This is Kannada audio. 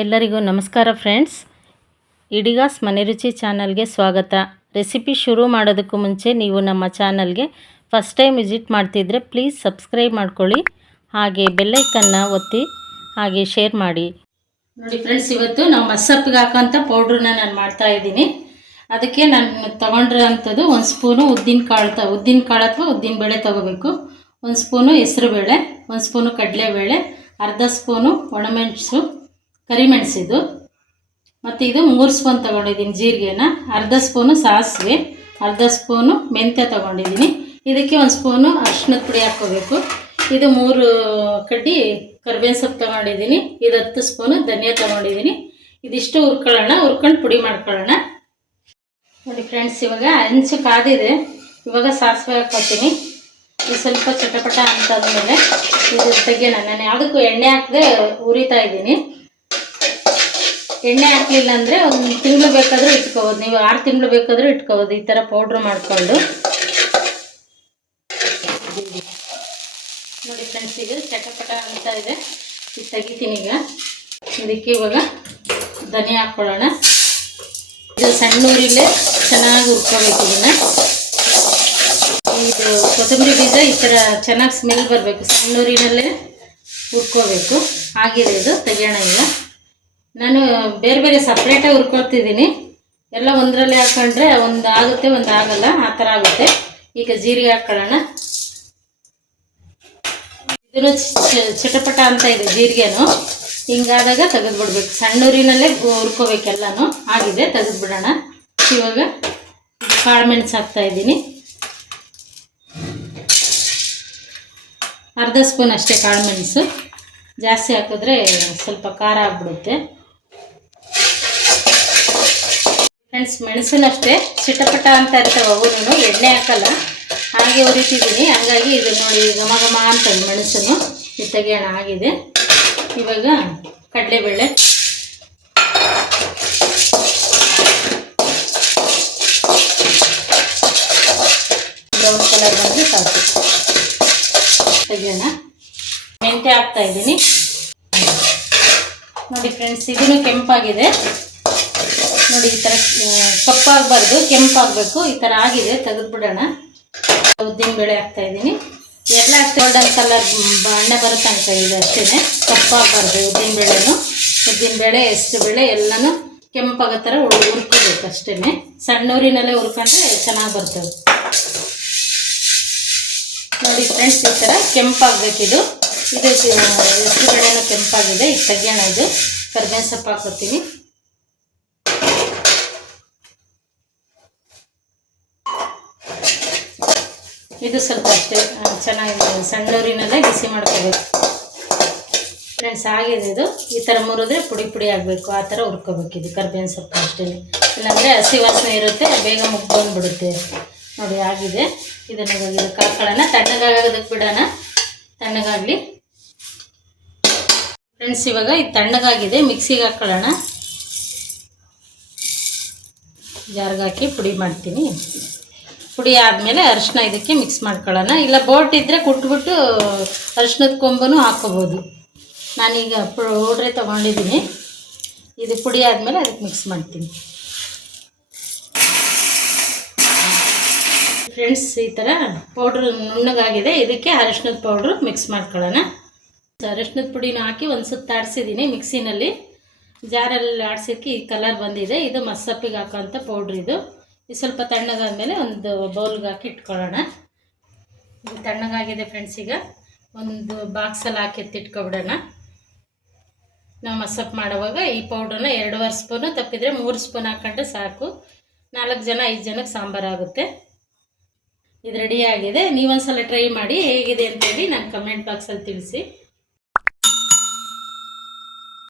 ಎಲ್ಲರಿಗೂ ನಮಸ್ಕಾರ ಫ್ರೆಂಡ್ಸ್. ಇಡಿಗಾಸ್ ಮನೆ ರುಚಿ ಚಾನಲ್ಗೆ ಸ್ವಾಗತ. ರೆಸಿಪಿ ಶುರು ಮಾಡೋದಕ್ಕೂ ಮುಂಚೆ ನೀವು ನಮ್ಮ ಚಾನಲ್ಗೆ ಫಸ್ಟ್ ಟೈಮ್ ವಿಸಿಟ್ ಮಾಡ್ತಿದ್ರೆ ಪ್ಲೀಸ್ ಸಬ್ಸ್ಕ್ರೈಬ್ ಮಾಡ್ಕೊಳ್ಳಿ. ಹಾಗೆ ಬೆಲ್ಲೈಕನ್ನ ಒತ್ತಿ, ಹಾಗೆ ಶೇರ್ ಮಾಡಿ. ನೋಡಿ ಫ್ರೆಂಡ್ಸ್, ಇವತ್ತು ನಾವು ಮಸ್ಸಪ್ಪಿಗೆ ಹಾಕೋಂಥ ಪೌಡ್ರನ್ನ ನಾನು ಮಾಡ್ತಾ ಇದ್ದೀನಿ. ಅದಕ್ಕೆ ನಾನು ತೊಗೊಂಡಿರೋಂಥದ್ದು ಒಂದು ಸ್ಪೂನು ಉದ್ದಿನ ಕಾಳು ತ, ಉದ್ದಿನ ಕಾಳು ಅಥವಾ ಉದ್ದಿನ ಬೇಳೆ ತೊಗೋಬೇಕು. ಒಂದು ಸ್ಪೂನು ಹೆಸರು ಬೇಳೆ, ಒಂದು ಸ್ಪೂನು ಕಡಲೆಬೇಳೆ ಅರ್ಧ ಸ್ಪೂನು ಒಣಮೆಣಸು ಕರಿಮೆಣಸಿದು. ಮತ್ತು ಇದು ಮೂರು ಸ್ಪೂನ್ ತೊಗೊಂಡಿದ್ದೀನಿ ಜೀರಿಗೆನ. ಅರ್ಧ ಸ್ಪೂನು ಸಾಸಿವೆ, ಅರ್ಧ ಸ್ಪೂನು ಮೆಂತ್ಯ ತೊಗೊಂಡಿದ್ದೀನಿ. ಇದಕ್ಕೆ ಒಂದು ಸ್ಪೂನು ಅರ್ಶಿನದ ಪುಡಿ ಹಾಕ್ಕೋಬೇಕು. ಇದು ಮೂರು ಕಡ್ಡಿ ಕರ್ಬೇವಿನ ಸೊಪ್ಪು ತೊಗೊಂಡಿದ್ದೀನಿ. ಇದು ಹತ್ತು ಸ್ಪೂನು ಧನಿಯಾ ತೊಗೊಂಡಿದ್ದೀನಿ. ಇದಿಷ್ಟು ಹುರ್ಕೊಳ್ಳೋಣ, ಹುರ್ಕೊಂಡು ಪುಡಿ ಮಾಡ್ಕೊಳ್ಳೋಣ. ನೋಡಿ ಫ್ರೆಂಡ್ಸ್, ಇವಾಗ ಹಂಚು ಕಾದಿದೆ. ಇವಾಗ ಸಾಸಿವೆ ಹಾಕ್ಕೊತೀನಿ ಇದು ಸ್ವಲ್ಪ ಚಟಪಟ ಅಂತಾದ್ಮೇಲೆ ಇದು ತೆಗೆಯೋಣ ನಾನು ಯಾವುದಕ್ಕೂ ಎಣ್ಣೆ ಹಾಕದೆ ಉರಿತಾ ಇದ್ದೀನಿ. ಎಣ್ಣೆ ಹಾಕ್ಲಿಲ್ಲ ಅಂದರೆ ಒಂದು ತಿಂಗಳು ಬೇಕಾದರೂ ಇಟ್ಕೋಬೋದು. ನೀವು ಆರು ತಿಂಗಳು ಬೇಕಾದರೂ ಇಟ್ಕೋಬೋದು. ಈ ಥರ ಪೌಡ್ರ್ ಮಾಡಿಕೊಂಡು. ನೋಡಿ ಫ್ರೆಂಡ್ಸ್ ಈಗ ಚಟಪಟ ಅಂತ ಇದೆ. ತೆಗಿತೀನಿ ಈಗ. ಅದಕ್ಕೆ ಇವಾಗ ಧನಿಯಾ ಹಾಕ್ಕೊಳ್ಳೋಣ ಇದು ಸಣ್ಣ ಚೆನ್ನಾಗಿ ಹುರ್ಕೋಬೇಕು ಇದನ್ನು. ಇದು ಕೊತ್ತಂಬರಿ ಬೀಜ ಈ ಥರ ಚೆನ್ನಾಗಿ ಸ್ಮೆಲ್ ಬರಬೇಕು. ಸಣ್ಣ ಊರಿನಲ್ಲೇ ಆಗಿದೆ ಇದು ತೆಗಿಯೋಣ ಈಗ. ನಾನು ಬೇರೆ ಬೇರೆ ಸಪ್ರೇಟಾಗಿ ಹುರ್ಕೊಳ್ತಿದ್ದೀನಿ. ಎಲ್ಲ ಒಂದರಲ್ಲೇ ಹಾಕ್ಕೊಂಡ್ರೆ ಒಂದು ಆಗುತ್ತೆ, ಒಂದು ಆಗಲ್ಲ. ಆ ಥರ ಆಗುತ್ತೆ. ಈಗ ಜೀರಿಗೆ ಹಾಕ್ಕೊಳ್ಳೋಣ ಇದನ್ನು ಚಟಪಟ ಅಂತ ಇದೆ ಜೀರಿಗೆನು. ಹಿಂಗಾದಾಗ ತೆಗೆದ್ಬಿಡ್ಬೇಕು. ಸಣ್ಣೂರಿನಲ್ಲೇ ಎಲ್ಲಾನು. ಆಗಿದೆ, ತೆಗೆದ್ಬಿಡೋಣ. ಇವಾಗ ಕಾಳು ಮೆಣಸು ಹಾಕ್ತಾ ಇದ್ದೀನಿ. ಅರ್ಧ ಸ್ಪೂನ್ ಅಷ್ಟೇ ಕಾಳು ಮೆಣಸು. ಜಾಸ್ತಿ ಹಾಕಿದ್ರೆ ಸ್ವಲ್ಪ ಖಾರ ಆಗ್ಬಿಡುತ್ತೆ. ಫ್ರೆಂಡ್ಸ್ ಮೆಣಸನ್ನು ಅಷ್ಟೇ. ಚಿಟಪಟ ಅಂತ ಇರ್ತವೆ ನಾನು. ಎಣ್ಣೆ ಹಾಕಲ್ಲ. ಹಾಗೆ ಉರಿತಿದ್ದೀನಿ ಹಂಗಾಗಿ ಇದು ನೋಡಿ, ಘಮ ಘಮ ಅಂತ ಮೆಣಸನ್ನು ಇದು ತೆಗಿಯೋಣ ಆಗಿದೆ. ಇವಾಗ ಕಡಲೆಬೇಳೆ. ಬ್ರೌನ್ ಕಲರ್ ಬಂದರೆ ಸಾಕು. ತೆಗಿಯೋಣ. ಮೆಂತ್ಯ ಹಾಕ್ತಾ ಇದ್ದೀನಿ. ನೋಡಿ ಫ್ರೆಂಡ್ಸ್ ಇದನ್ನು ಕೆಂಪಾಗಿದೆ. ನೋಡಿ, ಈ ಥರ ಕಪ್ಪಾಗಬಾರ್ದು ಕೆಂಪಾಗಬೇಕು, ಈ ಥರ ಆಗಿದೆ, ತೆಗೆದ್ಬಿಡೋಣ. ಉದ್ದಿನ ಬೇಳೆ ಹಾಕ್ತಾ ಇದ್ದೀನಿ. ಎಲ್ಲ ಗೋಲ್ಡನ್ ಕಲರ್ ಬಣ್ಣ ಬರುತ್ತೆ ಅಂತ ಇದೆ ಅಷ್ಟೇ ಕಪ್ಪಾಗಬಾರ್ದು ಉದ್ದಿನ ಬೇಳೆನೂ. ಉದ್ದಿನ ಬೇಳೆ ಎಷ್ಟು ಬೇಳೆ ಎಲ್ಲನೂ ಕೆಂಪಾಗೋ ಥರ ಹುರ್- ಹುರ್ಕೋಬೇಕು ಅಷ್ಟೇ ಸಣ್ಣೂರಿನಲ್ಲೇ ಹುರ್ಕೊಂಡ್ರೆ ಚೆನ್ನಾಗಿ ಬರ್ತದೆ. ನೋಡಿ ಫ್ರೆಂಡ್ಸ್ ಈ ಥರ ಕೆಂಪಾಗಬೇಕಿದು ಇದು. ಎಷ್ಟು ಬೇಳೆನೂ ಕೆಂಪಾಗಿದೆ. ಈಗ ತೆಗಿಯೋಣ ಇದು. ಕರ್ಬೇವಿನ ಸೊಪ್ಪು ಹಾಕೋತೀನಿ ಇದು ಸ್ವಲ್ಪ ಅಷ್ಟೇ. ಚೆನ್ನಾಗಿದೆ. ಚೆನ್ನಾಗಿ ಸಣ್ಣೂರಿನಲ್ಲೇ ಬಿಸಿ ಮಾಡ್ಕೋಬೇಕು. ಫ್ರೆಂಡ್ಸ್ ಆಗಿದೆ ಇದು. ಈ ಥರ ಮುರಿದ್ರೆ ಪುಡಿ ಪುಡಿ ಆಗಬೇಕು. ಆ ಥರ ಹುರ್ಕೋಬೇಕು. ಇದು ಕರ್ಬೇವಿನ ಸೊಪ್ಪು ಅಷ್ಟೇ ಇಲ್ಲಾಂದರೆ ಹಸಿ ವಾಸನೆ ಇರುತ್ತೆ. ಬೇಗ ಮುಗ್ಬಂದ್ಬಿಡುತ್ತೆ ನೋಡಿ, ಆಗಿದೆ. ಇದನ್ನು ಇವಾಗ ಇದು ಹಾಕೊಳ್ಳೋಣ ತಣ್ಣಗಾಗೋದಕ್ಕೆ ಬಿಡೋಣ ತಣ್ಣಗಾಗಲಿ. ಫ್ರೆಂಡ್ಸ್, ಇವಾಗ ಇದು ತಣ್ಣಗಾಗಿದೆ. ಮಿಕ್ಸಿಗೆ ಹಾಕೊಳ್ಳೋಣ. ಜಾರ್ಗೆ ಹಾಕಿ ಪುಡಿ ಮಾಡ್ತೀನಿ. ಪುಡಿ ಆದಮೇಲೆ ಅರಿಶಿನ ಇದಕ್ಕೆ ಮಿಕ್ಸ್ ಮಾಡ್ಕೊಳ್ಳೋಣ. ಇಲ್ಲ ಬೋಟ್ ಇದ್ದರೆ ಕುಟ್ಬಿಟ್ಟು ಅರಿಶಿನದ ಕೊಂಬನೂ ಹಾಕೋಬೋದು ನಾನೀಗ ಪೌಡ್ರೆ ತೊಗೊಂಡಿದ್ದೀನಿ. ಇದು ಪುಡಿ ಆದಮೇಲೆ ಅದಕ್ಕೆ ಮಿಕ್ಸ್ ಮಾಡ್ತೀನಿ. ಫ್ರೆಂಡ್ಸ್ ಈ ಥರ ಪೌಡ್ರ್ ನುಣ್ಣಗಾಗಿದೆ. ಇದಕ್ಕೆ ಅರಿಶಿನದ ಪೌಡ್ರು ಮಿಕ್ಸ್ ಮಾಡ್ಕೊಳ್ಳೋಣ. ಅರಿಶಿನದ ಪುಡಿನ ಹಾಕಿ ಒಂದು ಸುತ್ತ ಆಡಿಸಿದ್ದೀನಿ ಮಿಕ್ಸಿನಲ್ಲಿ ಜಾರಲ್ಲಿ ಆಡ್ಸೋಕ್ಕೆ ಈ ಕಲರ್ ಬಂದಿದೆ. ಇದು ಮಸ್ಸಪ್ಪಿಗೆ ಹಾಕೋಂಥ ಪೌಡ್ರ್ ಇದು. ಇದು ಸ್ವಲ್ಪ ತಣ್ಣಗಾದ್ಮೇಲೆ ಒಂದು ಬೌಲ್ಗೆ ಹಾಕಿ ಇಟ್ಕೊಳ್ಳೋಣ. ಇದು ತಣ್ಣಗಾಗಿದೆ ಫ್ರೆಂಡ್ಸ್ ಈಗ ಒಂದು ಬಾಕ್ಸಲ್ಲಿ ಹಾಕಿ ಎತ್ತಿಟ್ಕೊಬಿಡೋಣ. ನಾವು ಮಸಪ್ ಮಾಡುವಾಗ ಈ ಪೌಡ್ರನ್ನ ಎರಡೂವರೆ ಸ್ಪೂನು ತಪ್ಪಿದರೆ ಮೂರು ಸ್ಪೂನ್ ಹಾಕ್ಕೊಂಡ್ರೆ ಸಾಕು. ನಾಲ್ಕು ಜನ, ಐದು ಜನಕ್ಕೆ ಸಾಂಬಾರಾಗುತ್ತೆ ಇದು ರೆಡಿಯಾಗಿದೆ ನೀವೊಂದು ಸಲ ಟ್ರೈ ಮಾಡಿ ಹೇಗಿದೆ ಅಂತೇಳಿ ನಾನು ಕಮೆಂಟ್ ಬಾಕ್ಸಲ್ಲಿ ತಿಳಿಸಿ.